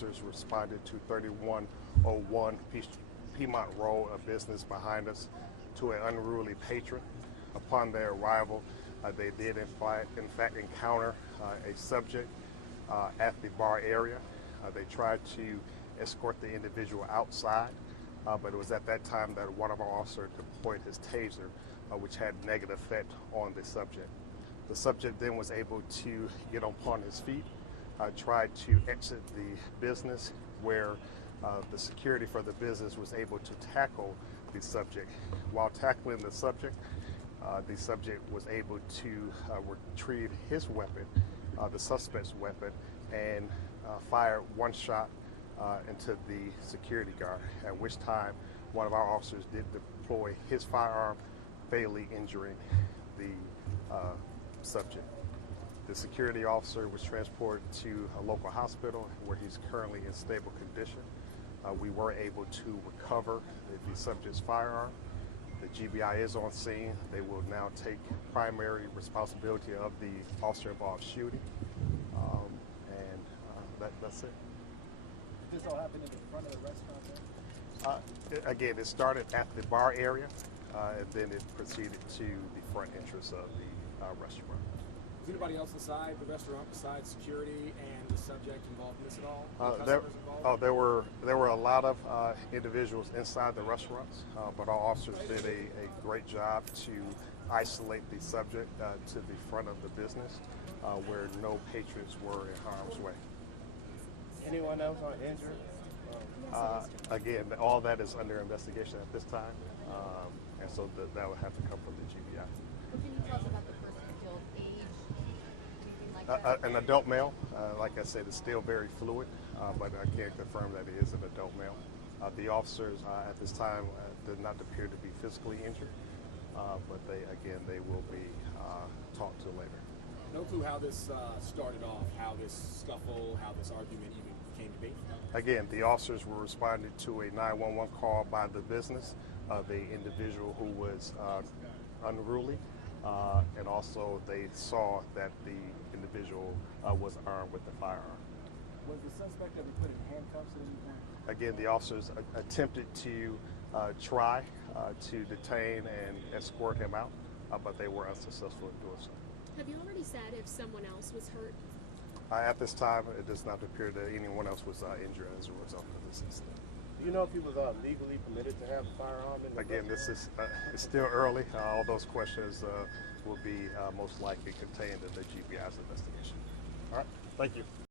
officers responded to 3101 Piedmont Road, a business behind us, to an unruly patron. Upon their arrival, they did in fact encounter a subject at the bar area. They tried to escort the individual outside, but it was at that time that one of our officers deployed his taser, which had negative effect on the subject. The subject then was able to get upon his feet, tried to exit the business, where the security for the business was able to tackle the subject. While tackling the subject was able to retrieve his weapon, the suspect's weapon, and fired one shot into the security guard, at which time one of our officers did deploy his firearm, fatally injuring the subject. The security officer was transported to a local hospital where he's currently in stable condition. We were able to recover the subject's firearm. The GBI is on scene. They will now take primary responsibility of the officer-involved shooting, and that's it. This all happened in the front of the restaurant there? Again, it started at the bar area, and then it proceeded to the front entrance of the restaurant. Was anybody else inside the restaurant besides security and the subject involved in this at all? There were a lot of individuals inside the restaurants, but our officers did a great job to isolate the subject to the front of the business, where no patrons were in harm's way. Anyone else injured? Again, all that is under investigation at this time, and so that would have to come from the GBI. What can you tell us about the person who killed? Age? Anything like that? An adult male. Like I said, it's still very fluid, but I can confirm that it is an adult male. The officers at this time did not appear to be physically injured, but they will be talked to later. No clue how this started off, how this scuffle, how this argument even came to be? Again, the officers were responding to a 911 call by the business of an individual who was unruly, and also they saw that the individual was armed with the firearm. Was the suspect ever put in handcuffs at any point? Again, the officers attempted to try to detain and escort him out, but they were unsuccessful in doing so. Have you already said if someone else was hurt? At this time, it does not appear that anyone else was injured as a result of this incident. Do you know if he was legally permitted to have a firearm in the Again, this is it's still early. All those questions will be most likely contained in the GBI's investigation. All right, thank you.